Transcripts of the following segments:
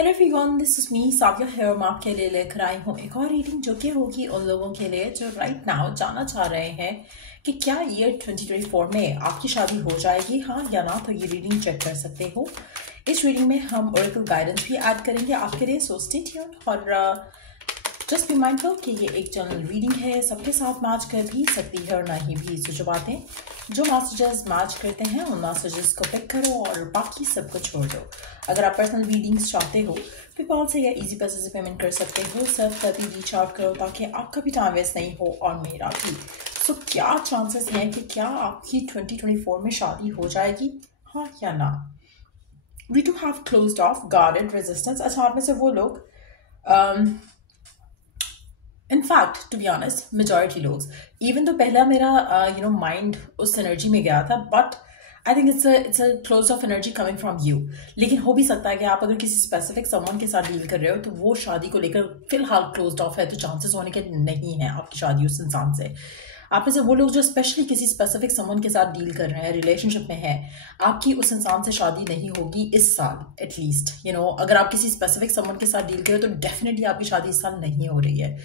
Hello everyone, this is me Savia here. मैं आपके लिए लेकर आई हूँ एक और रीडिंग जो कि होगी उन लोगों के लिए जो राइट नाउ जानना चाह रहे हैं कि क्या ईयर 2024 में आपकी शादी हो जाएगी, हाँ या ना। तो ये रीडिंग चेक कर सकते हो। इस रीडिंग में हम ओरेकल गाइडेंस भी ऐड करेंगे आपके लिए, सो स्टे ट्यून्ड। और जस्ट बी माइंडफुल कि ये एक जनरल रीडिंग है, सबके साथ मैच कर भी सकती है और ना ही भी। सो जो बातें जो मैसेजेस मैच करते हैं उन मैसेजेस को पिक करो और बाकी सबको छोड़ दो। अगर आप पर्सनल रीडिंग्स चाहते हो पेपैल से या इजी पैसे से पेमेंट कर सकते हो। सिर्फ तभी रीच आउट करो ताकि आपका भी टाइम वेस्ट नहीं हो और मेरा भी। सो क्या चांसेस हैं कि क्या आपकी 2024 में शादी हो जाएगी, हाँ या ना। We do have closed off, guarded, resistance. अच्छा, आप में से वो लोग in fact to be honest majority लोग, इवन तो पहला मेरा माइंड उस एनर्जी में गया था, but I think it's a close off energy coming from you. लेकिन हो भी सकता है कि आप अगर किसी स्पेसिफिक समवन के साथ डील कर रहे हो तो वो शादी को लेकर फिलहाल क्लोज्ड ऑफ है, तो चांसेस होने के नहीं है आपकी शादी उस इंसान से। आप में से वो लोग जो स्पेशली किसी स्पेसिफिक समवन के साथ डील कर रहे हैं, रिलेशनशिप में है, आपकी उस इंसान से शादी नहीं होगी इस साल एटलीस्ट। अगर आप किसी स्पेसिफिक समवन के साथ डील करें तो डेफिनेटली आपकी शादी इस साल नहीं हो रही है।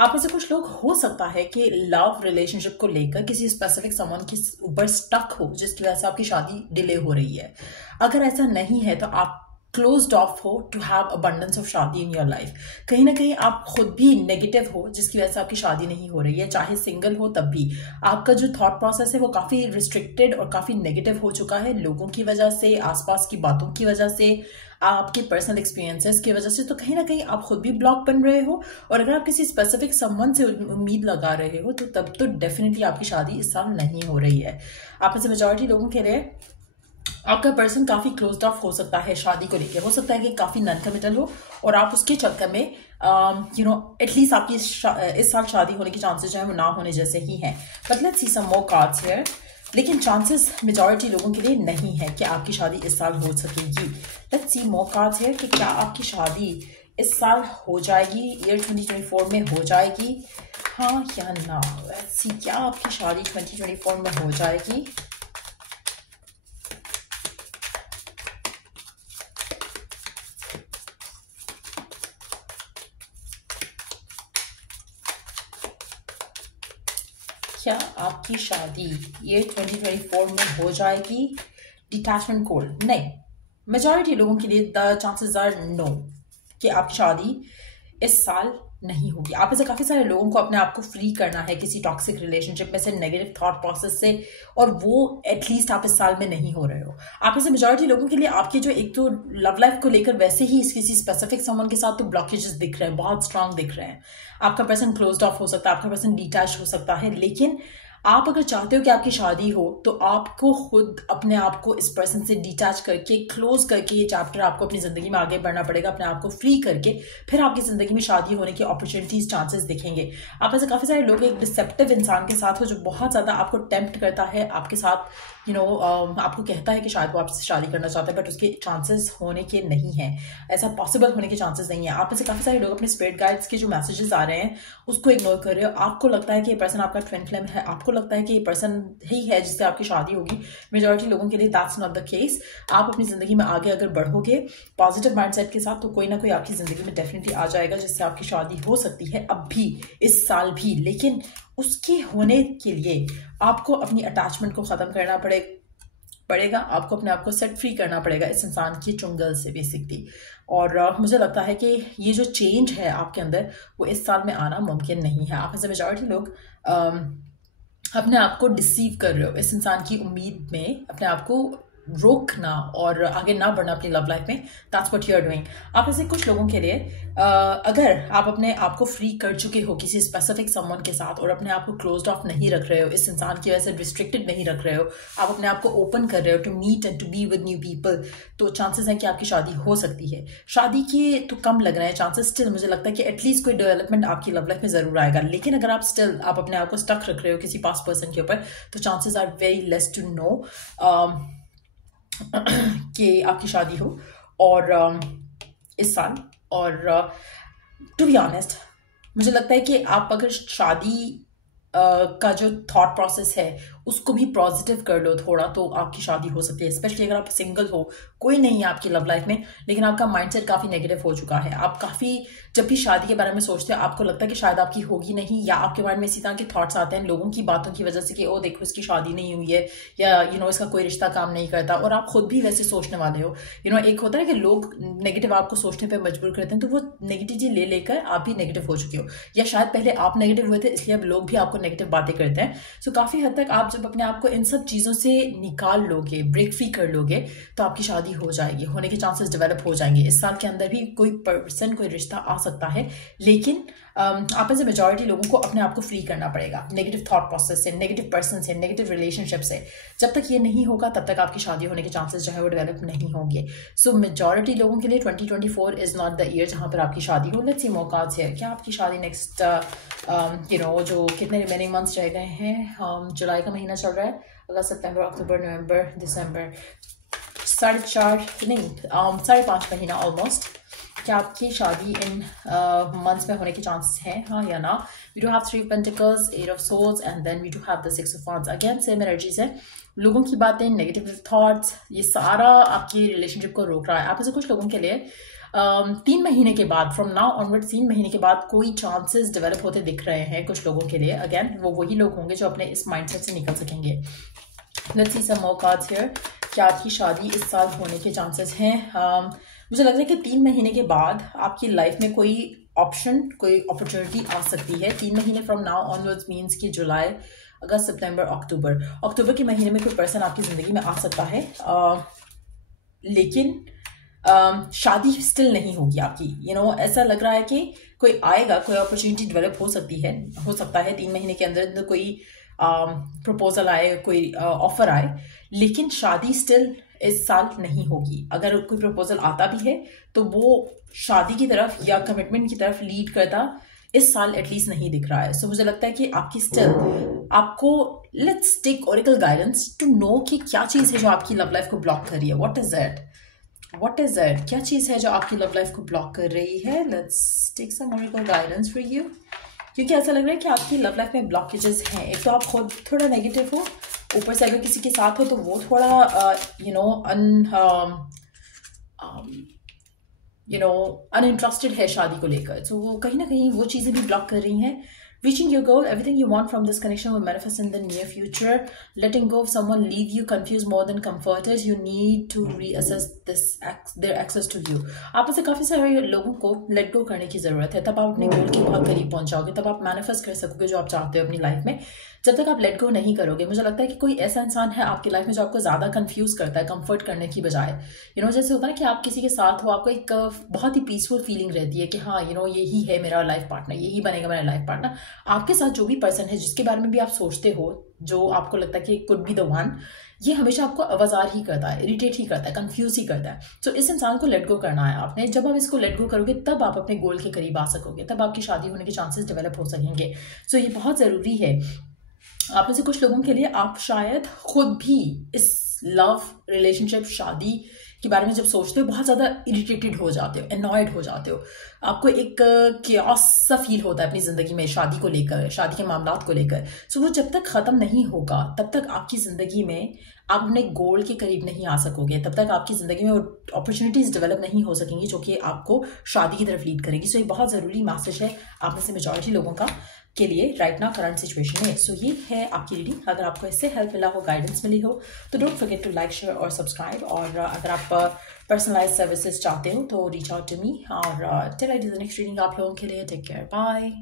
आप में से कुछ लोग हो सकता है कि लव रिलेशनशिप को लेकर किसी स्पेसिफिक समवन के ऊपर स्टक हो जिसकी वजह से आपकी शादी डिले हो रही है। अगर ऐसा नहीं है तो आप क्लोज्ड ऑफ हो टू हैव अबंडेंस ऑफ शादी इन योर लाइफ। कहीं ना कहीं आप खुद भी नेगेटिव हो जिसकी वजह से आपकी शादी नहीं हो रही है, चाहे सिंगल हो तब भी। आपका जो थॉट प्रोसेस है वो काफी रिस्ट्रिक्टेड और काफी नेगेटिव हो चुका है, लोगों की वजह से, आसपास की बातों की वजह से, आपके पर्सनल एक्सपीरियंसेस की वजह से। तो कहीं ना कहीं आप खुद भी ब्लॉक बन रहे हो। और अगर आप किसी स्पेसिफिक समवन से उम्मीद लगा रहे हो तो तब तो डेफिनेटली आपकी शादी इस साल नहीं हो रही है। आप में से मेजॉरिटी लोगों के लिए आपका पर्सन काफी क्लोज्ड ऑफ हो सकता है शादी को लेकर। हो सकता है कि काफी नॉन कमिटल हो और आप उसके चक्कर में एटलीस्ट आपकी इस साल शादी होने की चांसेस जो है वो ना होने जैसे ही हैं। But let's see some more cards here. लेकिन चांसेस मेजॉरिटी लोगों के लिए नहीं है कि आपकी शादी इस साल हो सकेगी। Let's see more cards here कि क्या आपकी शादी इस साल हो जाएगी, ईयर 2024 में हो जाएगी, हाँ या ना। लेट्स सी क्या आपकी शादी 2024 में हो जाएगी। क्या आपकी शादी ये 2024 में हो जाएगी। डिटैचमेंट कोड नहीं। मेजॉरिटी लोगों के लिए द चांसेस आर नो कि आपकी शादी इस साल नहीं होगी। आप ऐसे काफी सारे लोगों को अपने आप को फ्री करना है किसी टॉक्सिक रिलेशनशिप में से, नेगेटिव थॉट प्रोसेस से, और वो एटलीस्ट आप इस साल में नहीं हो रहे हो। आप ऐसे मेजॉरिटी लोगों के लिए आपके जो एक तो लव लाइफ को लेकर वैसे ही किसी स्पेसिफिक समवन के साथ तो ब्लॉकेजेस दिख रहे हैं, बहुत स्ट्रांग दिख रहे हैं। आपका पर्सन क्लोज्ड ऑफ हो सकता है, आपका पर्सन डिटैच हो सकता है। लेकिन आप अगर चाहते हो कि आपकी शादी हो तो आपको खुद अपने आप को इस पर्सन से डिटैच करके, क्लोज करके, ये चैप्टर आपको अपनी जिंदगी में आगे बढ़ना पड़ेगा, अपने आप को फ्री करके फिर आपकी जिंदगी में शादी होने की अपॉर्चुनिटीज, चांसेस दिखेंगे। आप ऐसे काफी सारे लोग एक डिसेप्टिव इंसान के साथ हो जो बहुत ज्यादा आपको टेम्प्ट करता है, आपके साथ आपको कहता है कि शायद वो आपसे शादी करना चाहता है, बट उसके चांसेस होने के नहीं है, ऐसा पॉसिबल होने के चांसेस नहीं है। आप ऐसे काफी सारे लोग अपने स्पिरिट गाइड्स के जो मैसेजेस आ रहे हैं उसको इग्नोर कर रहे हो। आपको लगता है कि ये पर्सन आपका ट्विन फ्लेम है, आपको लगता है कि ये पर्सन ही है जिससे आपकी शादी होगी। मेजॉरिटी लोगों के लिए दैट्स नॉट द केस। आप अपनी जिंदगी में आगे अगर बढ़ोगे पॉजिटिव माइंडसेट के साथ तो कोई ना कोई आपकी जिंदगी में डेफिनेटली आ जाएगा जिससे आपकी शादी हो सकती है अब भी, इस साल भी। लेकिन उसके होने के लिए आपको अपनी अटैचमेंट को खत्म करना पड़ेगा, आपको अपने आप को सेट फ्री करना पड़ेगा इस इंसान की चुंगल से बेसिकली। और मुझे लगता है कि ये जो चेंज है आपके अंदर वो इस साल में आना मुमकिन नहीं है। आप में से मेजॉरिटी लोग अपने आप को डिसीव कर रहे हो इस इंसान की उम्मीद में, अपने आप को रोकना और आगे ना बढ़ना अपनी लव लाइफ में। That's what you are doing. आप ऐसे कुछ लोगों के लिए अगर आप अपने आप को फ्री कर चुके हो किसी स्पेसिफिक समवन के साथ और अपने आप को क्लोज्ड ऑफ नहीं रख रहे हो, इस इंसान की वजह से रिस्ट्रिक्टेड नहीं रख रहे हो, आप अपने आप को ओपन कर रहे हो to meet and to be with new people, तो चांसेस हैं कि आपकी शादी हो सकती है। शादी के तो कम लग रहे हैं चांसेस, स्टिल मुझे लगता है कि एटलीस्ट कोई डेवलपमेंट आपकी लव लाइफ में जरूर आएगा। लेकिन अगर आप स्टिल आप अपने आप को स्टक रख रहे हो किसी पास्ट पर्सन के ऊपर तो chances are very less to know कि आपकी शादी हो और इस साल। और टू बी ऑनेस्ट मुझे लगता है कि आप अगर शादी का जो थॉट प्रोसेस है उसको भी पॉजिटिव कर लो थोड़ा, तो आपकी शादी हो सकती है। स्पेशली अगर आप सिंगल हो, कोई नहीं है आपकी लव लाइफ में, लेकिन आपका माइंडसेट काफ़ी नेगेटिव हो चुका है, आप काफ़ी जब भी शादी के बारे में सोचते हो आपको लगता है कि शायद आपकी होगी नहीं, या आपके माइंड में इसी तरह के थॉट्स आते हैं लोगों की बातों की वजह से कि ओ देखो इसकी शादी नहीं हुई है, या इसका कोई रिश्ता काम नहीं करता, और आप खुद भी वैसे सोचने वाले हो। एक होता है कि लोग नेगेटिव आपको सोचने पर मजबूर करते हैं, तो वो नेगेटिविटी ले लेकर आप भी नेगेटिव हो चुके हो, या शायद पहले आप नेगेटिव हुए थे इसलिए अब लोग भी आपको नेगेटिव बातें करते हैं। सो काफ़ी हद तक आप जब अपने आप को इन सब चीज़ों से निकाल लोगे, ब्रेक फ्री कर लोगे, तो आपकी शादी हो जाएगी, होने के चांसेस डेवलप हो जाएंगे। इस साल के अंदर भी कोई पर्सन, कोई रिश्ता आ सकता है, लेकिन आप में से मेजॉरिटी लोगों को अपने आप को फ्री करना पड़ेगा नेगेटिव थॉट प्रोसेस से, नेगेटिव पर्सन से, नेगेटिव रिलेशनशिप से। जब तक ये नहीं होगा तब तक आपकी शादी होने के चांसेस जो है वो डेवलप नहीं होंगे। सो मेजॉरिटी लोगों के लिए 2024 इज नॉट द ईयर जहाँ पर आपकी शादी हो। लेट्स सी मौका है क्या आपकी शादी नेक्स्ट जो कितने रिमेनिंग मंथ्स रह गए हैं, जुलाई का महीना चल रहा है, अगस्त, सितंबर, अक्टूबर, नवंबर, दिसंबर, 5.5 महीना ऑलमोस्ट, क्या आपकी शादी इन मंथ्स में होने के चांसेस हैं, हाँ या ना। We do have 3 pentacles, 8 of swords, and then we do have the 6 of wands. Again same energies है, लोगों की बातें, नेगेटिव थॉट्स, ये सारा आपकी रिलेशनशिप को रोक रहा है। आप ऐसे कुछ लोगों के लिए 3 महीने के बाद, फ्रॉम नाउ ऑनवर्ड 3 महीने के बाद कोई चांसेस डेवलप होते दिख रहे हैं कुछ लोगों के लिए। अगेन वो वही लोग होंगे जो अपने इस माइंडसेट से निकल सकेंगे। Let's see some more cards here, क्या आपकी शादी इस साल होने के चांसेस हैं। मुझे लग रहा है कि 3 महीने के बाद आपकी लाइफ में कोई ऑप्शन, कोई अपॉर्चुनिटी आ सकती है। 3 महीने फ्रॉम नाउ ऑनवर्ड्स मीन्स कि जुलाई, अगस्त, सितंबर, अक्टूबर के महीने में कोई पर्सन आपकी ज़िंदगी में आ सकता है, लेकिन शादी स्टिल नहीं होगी आपकी। ऐसा लग रहा है कि कोई आएगा, कोई अपॉर्चुनिटी डेवलप हो सकता है 3 महीने के अंदर कोई प्रपोजल आए, कोई ऑफर आए, लेकिन शादी स्टिल इस साल नहीं होगी। अगर कोई प्रपोजल आता भी है तो वो शादी की तरफ या कमिटमेंट की तरफ लीड करता इस साल एटलीस्ट नहीं दिख रहा है। सो मुझे लगता है कि आपकी स्टिल, आपको let's take oracle guidance to know कि क्या चीज़ है जो आपकी लव लाइफ को ब्लॉक कर रही है। व्हाट इज दैट, क्या चीज़ है जो आपकी लव लाइफ को ब्लॉक कर रही है। Let's take some oracle guidance for you, क्योंकि ऐसा लग रहा है कि आपकी लव लाइफ में ब्लॉकेजेस हैं। एक तो आप खुद थोड़ा नेगेटिव हो, ऊपर से अगर किसी के साथ हो तो वो थोड़ा अनइंटरेस्टेड है शादी को लेकर। तो वो कहीं ना कहीं वो चीज़ें भी ब्लॉक कर रही हैं। Reaching your goal, everything you want from this connection will manifest in the near future. Letting go of someone leave you confused more than comforted. You need to reassess their access to you. आप में से काफ़ी सारे लोगों को let go करने की ज़रूरत है, तब आप अपने गोल के बहुत करीब पहुंच जाओगे, तब आप मैनिफेस्ट कर सकोगे जो आप चाहते हो अपनी लाइफ में। जब तक आप लेट गो नहीं करोगे, मुझे लगता है कि कोई ऐसा इंसान है आपकी लाइफ में जो आपको ज़्यादा कंफ्यूज करता है कंफर्ट करने की बजाय। जैसे होता है कि आप किसी के साथ हो, आपको एक बहुत ही पीसफुल फीलिंग रहती है कि हाँ यही है मेरा लाइफ पार्टनर, यही बनेगा मेरा लाइफ पार्टनर। आपके साथ जो भी पर्सन है जिसके बारे में भी आप सोचते हो, जो आपको लगता है कि कुड बी द वन, ये हमेशा आपको अवजार ही करता है, इरिटेट ही करता है, कंफ्यूज ही करता है। तो इस इंसान को लेट गो करना है आपने। जब आप इसको लेट गो करोगे तब आप अपने गोल के करीब आ सकोगे, तब आपकी शादी होने के चांसेस डेवलप हो सकेंगे। सो ये बहुत ज़रूरी है। आप में से कुछ लोगों के लिए आप शायद खुद भी इस लव रिलेशनशिप शादी के बारे में जब सोचते हो बहुत ज़्यादा इरिटेटेड हो जाते हो, एनॉयड हो जाते हो, आपको एक क्योस सा फील होता है अपनी ज़िंदगी में शादी को लेकर, शादी के मामलात को लेकर। सो वो जब तक ख़त्म नहीं होगा तब तक आपकी ज़िंदगी में आप अपने गोल के करीब नहीं आ सकोगे, तब तक आपकी ज़िंदगी में वो अपॉर्चुनिटीज़ डेवलप नहीं हो सकेंगी जो कि आपको शादी की तरफ लीड करेगी। सो ये बहुत ज़रूरी मैसेज है आप में से मेजॉरिटी लोगों का के लिए राइट नाउ करंट सिचुएशन में। सो ये है आपकी रीडिंग। अगर आपको इससे हेल्प मिला हो, गाइडेंस मिली हो, तो don't forget to like, share और सब्सक्राइब। और अगर आप पर्सनलाइज सर्विसेज चाहते हो तो रीच आउट टू मी। और till I do the next reading आप लोगों के लिए टेक केयर, बाय।